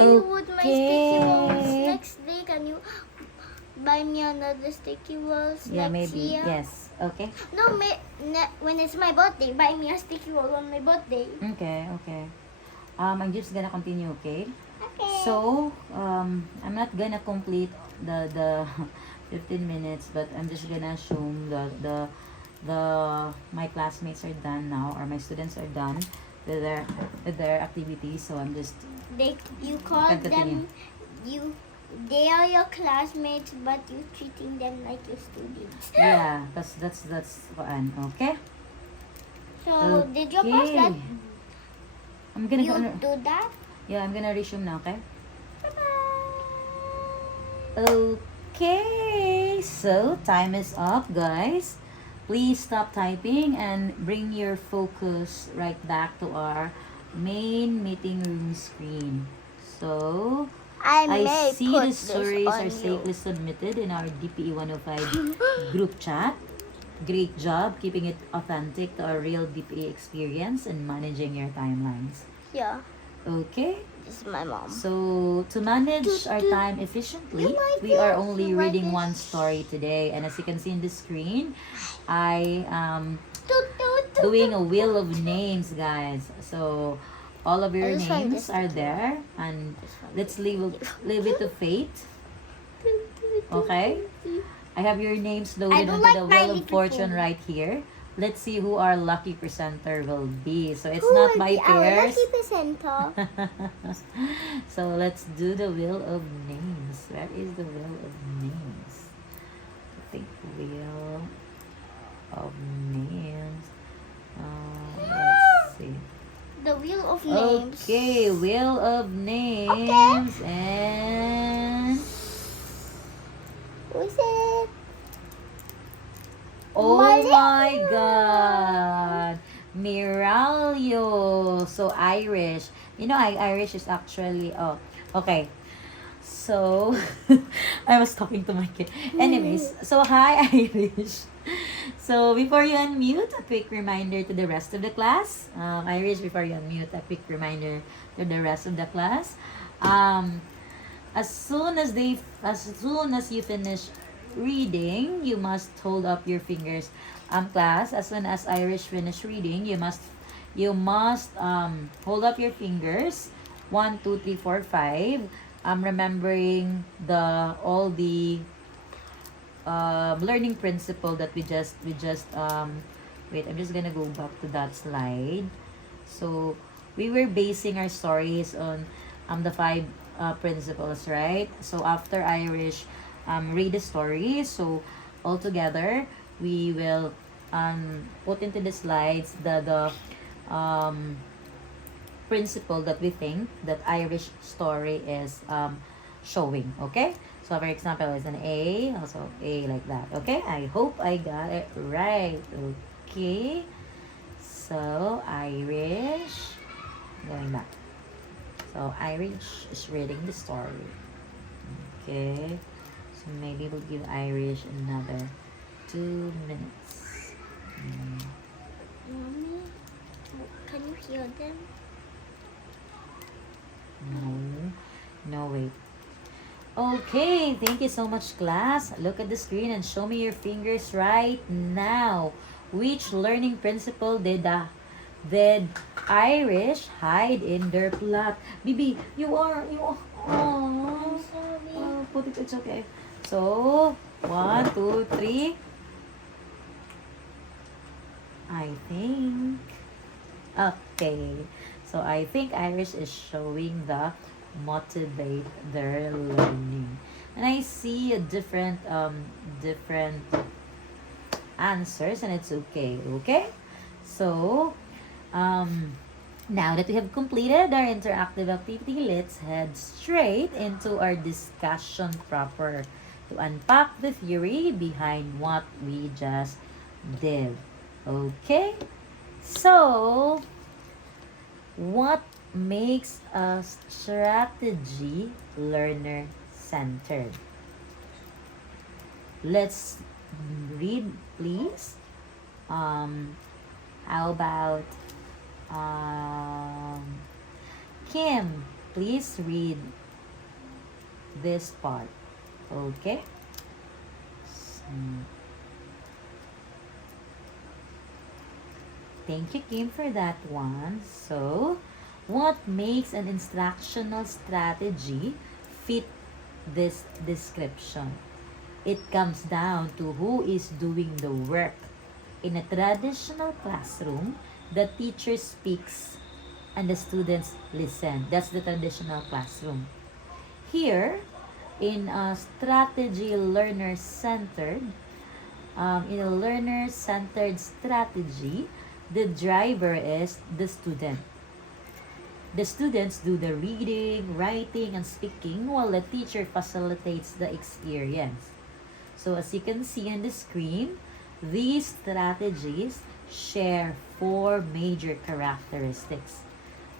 you with my sticky balls Okay. next day. Can you buy me another sticky balls Yeah, next maybe. year? Yes. Okay. No, when it's my birthday, buy me a sticky ball on my birthday. Okay, okay. I'm just gonna continue, okay? Okay. So, I'm not gonna complete the 15 minutes, but I'm just gonna assume the my classmates are done now, or my students are done with their activities. So I'm just You call can continue. them, they are your classmates, but you treating them like your students. Yeah, that's fun. Okay. So did your boss Okay. let I'm gonna you do that? yeah, I'm gonna resume now. Okay. Bye-bye. Okay, so time is up, guys. Please stop typing and bring your focus right back to our main meeting room screen. So, I I may see put the this stories are on you. safely submitted in our DPE 105 group chat. Great job keeping it authentic to our real DPE experience and managing your timelines. Yeah, Okay? this is my mom. So, to manage our time efficiently, You like we are this? only You like reading this? one story today. And as you can see in the screen, I am Toot, toot, toot, doing toot. a wheel of names, guys. So, all of your I just find names this are sticky there. And This one. let's leave it to fate. Toot, toot, toot, Okay? toot, toot. I have your names I loaded don't onto like the my wheel of little fortune pony. right here. Let's see who our lucky presenter will be. So, it's Who not will by be our pairs. lucky presenter? So let's do the wheel of names. Where is the wheel of names? I think wheel of names. Let's see. The wheel of names. Okay, wheel of names and Who is it? oh Maria. my God, Miralio. So Irish. You know, Irish is actually okay. So, I was talking to my kid. Anyways, so hi Irish. So, before you unmute, a quick reminder to the rest of the class. Irish, before you unmute, a quick reminder to the rest of the class. Um, as soon as you finish reading, you must hold up your fingers. Class, as soon as Irish finish reading, you must hold up your fingers. 1, 2, 3, 4, 5. Remembering all the learning principle that we just wait, I'm just gonna go back to that slide. So we were basing our stories on the five principles, right? So after Irish read the story, so all together we will put into the slides the um principle that we think that Irish story is showing. Okay, so for example is an A, also A like that. Okay, I hope I got it right. Okay, so Irish, going back. So Irish is reading the story. Okay, so maybe we'll give Irish another 2 minutes. Mommy, can you hear them? No, no, wait. Okay, thank you so much, class. Look at the screen and show me your fingers right now. Which learning principle did Irish hide in their plot? Bibi, you are. Oh, Sorry. put it. It's okay. So 1, 2, 3. I think. Okay. So I think Irish is showing the motivate their learning. And I see a different answers, and it's okay. Okay? So now that we have completed our interactive activity, let's head straight into our discussion proper to unpack the theory behind what we just did. Okay? So, what makes a strategy learner centered? Let's read, please. How about Kim? please read this part. Okay? Thank you, Kim, for that one. So, what makes an instructional strategy fit this description? It comes down to who is doing the work. In a traditional classroom, the teacher speaks and the students listen. That's the traditional classroom. Here, in a strategy learner-centered, in a learner-centered strategy, the driver is the student. The students do the reading, writing, and speaking while the teacher facilitates the experience. So as you can see on the screen, these strategies share four major characteristics.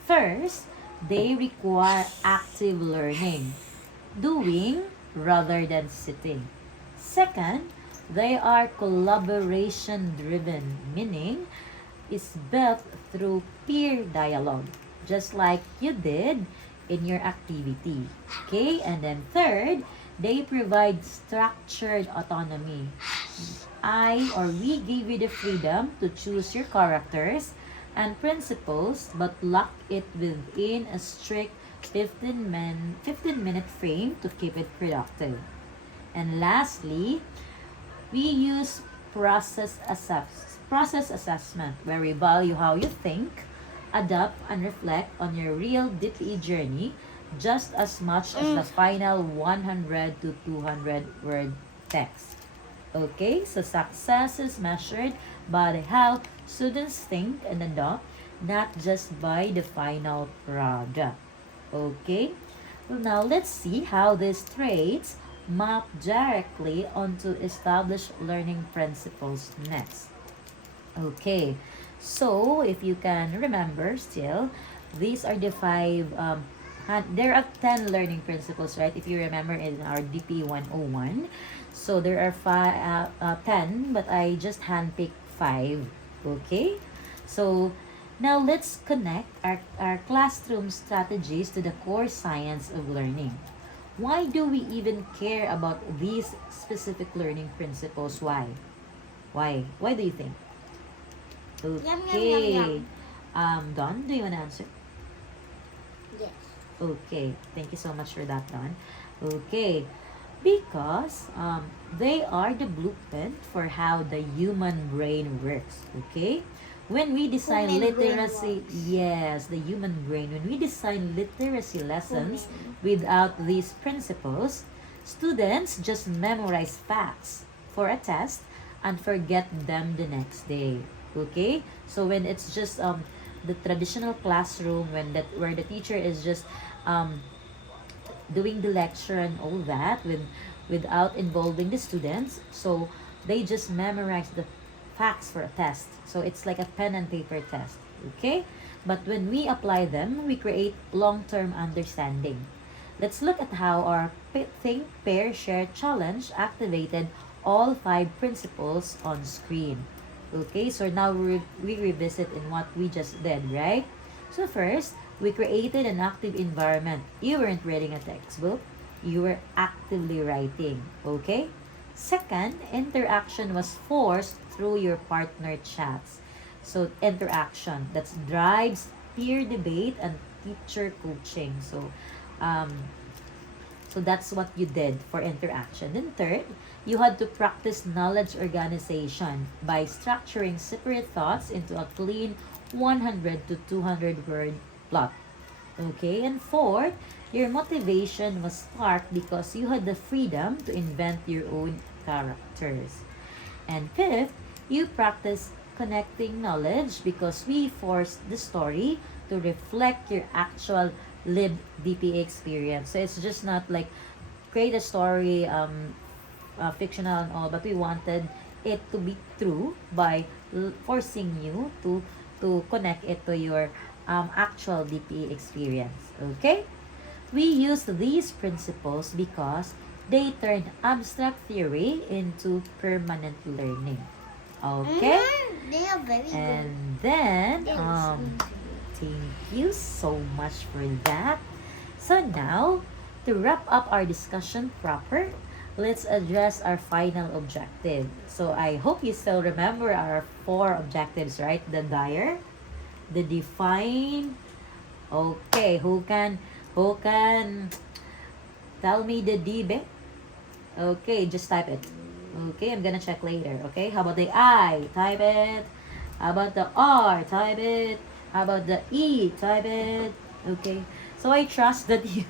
First, they require active learning, doing rather than sitting. Second, they are collaboration driven, meaning it's built through peer dialogue, just like you did in your activity. Okay, and then third, they provide structured autonomy. We give you the freedom to choose your characters and principles, but lock it within a strict 15-minute frame to keep it productive. And lastly, we use process assessment, where we value how you think, adapt, and reflect on your real DPE journey just as much as the final 100 to 200 word text. Okay, so success is measured by how students think and adopt, not just by the final product. Okay, well, now let's see how these traits map directly onto established learning principles next. Okay, so if you can remember still, these are the there are 10 learning principles, right? If you remember in our DP 101. So there are 10, but I just handpicked 5. Okay, so now let's connect our classroom strategies to the core science of learning. Why do we even care about these specific learning principles? Why? Why do you think? Yum, Okay. yum. Don, do you want to answer? Yes. Okay. Thank you so much for that, Don. Okay. Because they are the blueprint for how the human brain works. Okay. When we design Human brain literacy, works. yes, the human brain. When we design literacy lessons without these principles, students just memorize facts for a test and forget them the next day. Okay, so when it's just the traditional classroom, where the teacher is just doing the lecture and all that without involving the students, so they just memorize the facts for a test. So it's like a pen and paper test. Okay, but when we apply them, we create long-term understanding. Let's look at how our think, pair, share challenge activated all 5 principles on screen. Okay, so now we revisit in what we just did, right? So first, we created an active environment. You weren't reading a textbook, you were actively writing. Okay? Second, interaction was forced through your partner chats. So interaction that drives peer debate and teacher coaching. So that's what you did for interaction. And third, you had to practice knowledge organization by structuring separate thoughts into a clean 100 to 200 word plot. Okay, and fourth, your motivation was sparked because you had the freedom to invent your own characters. And fifth, you practice connecting knowledge because we forced the story to reflect your actual lived DPA experience. So it's just not like create a story, fictional and all, but we wanted it to be true by forcing you to connect it to your actual DPA experience. Okay? We use these principles because they turn abstract theory into permanent learning. Okay? They are very good. And then, Yes. thank you so much for that. So now, to wrap up our discussion proper, let's address our final objective. So I hope you still remember our 4 objectives, right? The dire, the define. Okay, who can tell me the DB? Okay, just type it. Okay, I'm gonna check later. Okay, how about the I? Type it. How about the R? Type it. How about the E? Type it. Okay. So I trust that you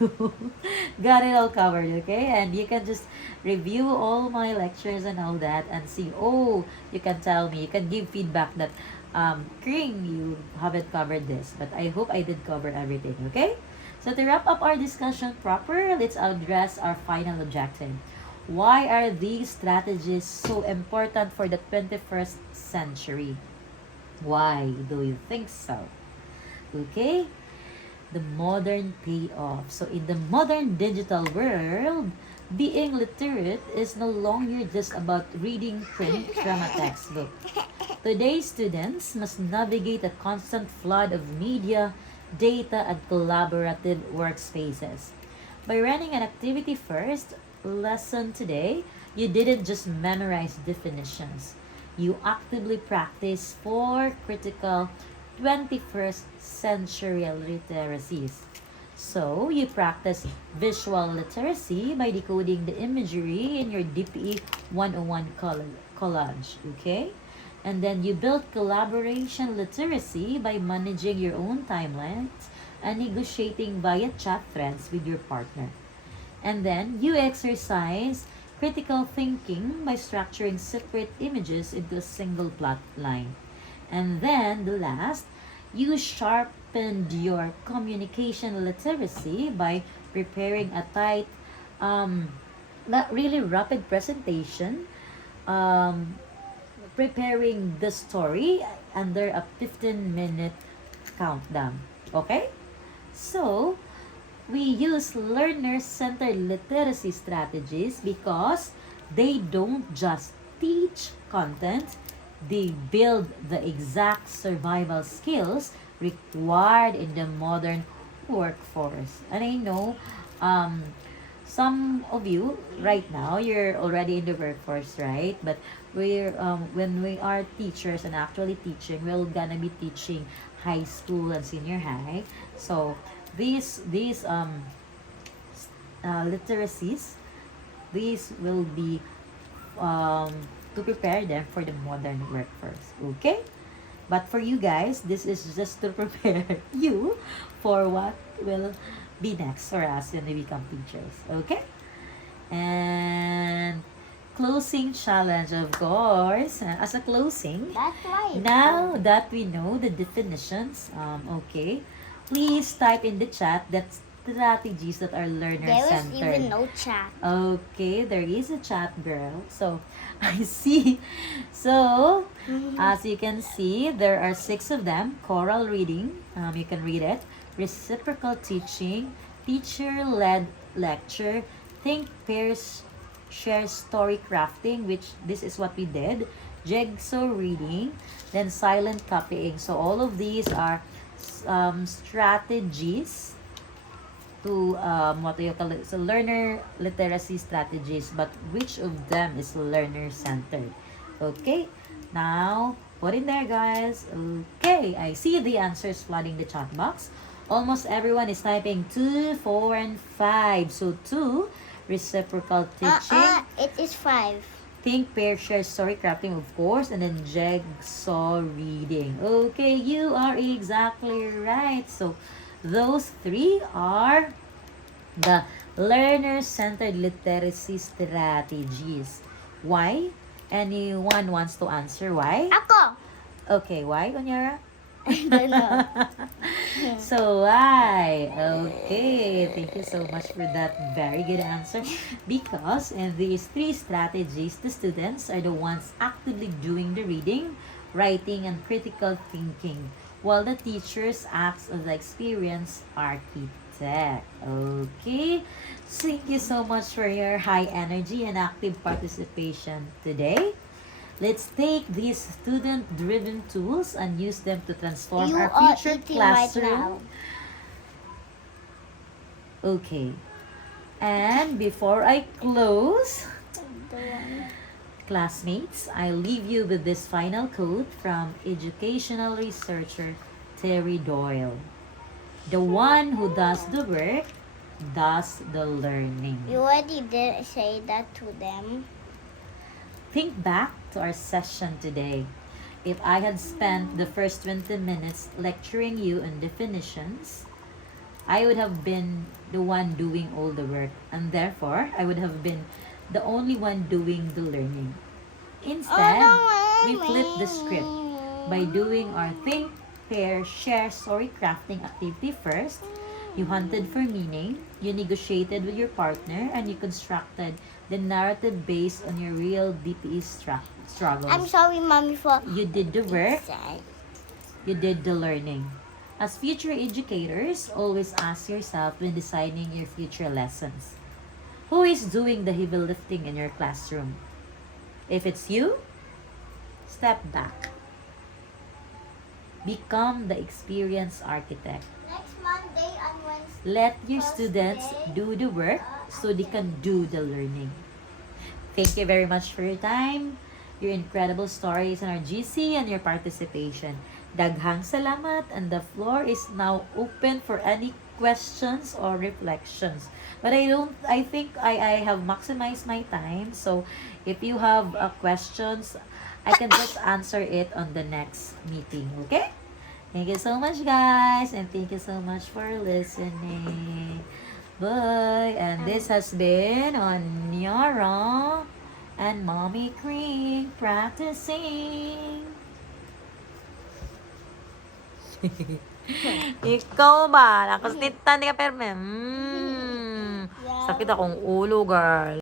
got it all covered, okay? And you can just review all my lectures and all that and see, oh, you can tell me, you can give feedback that, Kring, you haven't covered this. But I hope I did cover everything, okay? So to wrap up our discussion proper, let's address our final objective. Why are these strategies so important for the 21st century? Why do you think so? Okay? The modern payoff. So in the modern digital world, being literate is no longer just about reading print from a textbook. Today's students must navigate a constant flood of media, data, and collaborative workspaces. By running an activity first lesson today, you didn't just memorize definitions. You actively practice 4 critical 21st century literacies. So, you practice visual literacy by decoding the imagery in your DPE 101 collage, okay? And then you build collaboration literacy by managing your own timelines and negotiating via chat threads with your partner. And then you exercise critical thinking by structuring separate images into a single plot line. And then the last, you sharpened your communication literacy by preparing a tight, not really rapid presentation, um, preparing the story under a 15-minute countdown. Okay? So, we use learner-centered literacy strategies because they don't just teach content, they build the exact survival skills required in the modern workforce. And I know some of you right now, you're already in the workforce, right? But when we are teachers and actually teaching, we're gonna be teaching high school and senior high. So these literacies, these will be um, to prepare them for the modern workforce. Okay? But for you guys, this is just to prepare you for what will be next for us when we become teachers. Okay? And closing challenge, of course. As a closing, That's why. now that we know the definitions, okay, please type in the chat that strategies that are learner There was centered. even no chat. Okay, there is a chat, girl. So, I see. So, as you can see, there are 6 of them. Choral reading, you can read it. Reciprocal teaching, teacher-led lecture, think, pairs, share, story crafting, which this is what we did. Jigsaw reading, then silent copying. So, all of these are strategies to what do you call it? So learner literacy strategies, but which of them is learner centered? Okay, now put in there, guys. Okay, I see the answers flooding the chat box. Almost everyone is typing 2, 4, and 5. So 2, reciprocal teaching. It is 5. Think, pair, share, story crafting, of course, and then jigsaw reading. Okay, you are exactly right. So those 3 are the learner-centered literacy strategies. Why? Anyone wants to answer why? Ako! Okay, why, Onyara? I don't know. So why? Okay, thank you so much for that very good answer. Because in these 3 strategies, the students are the ones actively doing the reading, writing, and critical thinking, while the teachers act as the experienced architect. Okay, thank you so much for your high energy and active participation today. Let's take these student-driven tools and use them to transform You our are future eating right classroom. now. Okay. And before I close, The one. classmates, I leave you with this final quote from educational researcher Terry Doyle. The one who does the work does the learning. You already did say that to them. Think back to our session today. If I had spent the first 20 minutes lecturing you on definitions, I would have been the one doing all the work, and therefore I would have been the only one doing the learning. Instead, we flipped the script by doing our think, pair, share story crafting activity first. You hunted for meaning, you negotiated with your partner, and you constructed the narrative based on your real DPE struggles. I'm sorry, Mommy, for You did the work, saying. you did the learning. As future educators, always ask yourself when designing your future lessons, who is doing the heavy lifting in your classroom? If it's you, step back. Become the experienced architect. Next Monday and Wednesday. Let your students do the work so they can do the learning. Thank you very much for your time, your incredible stories in our GC, and your participation. Daghang salamat, and the floor is now open for any questions or reflections. But I think I have maximized my time. So if you have questions, I can just answer it on the next meeting. Okay? Thank you so much, guys. And thank you so much for listening. Bye. And this has been on Nyara and Mommy Cream practicing. Ikaw ba? Nakasnitan ka, Perme. Sakit akong ulo, girl.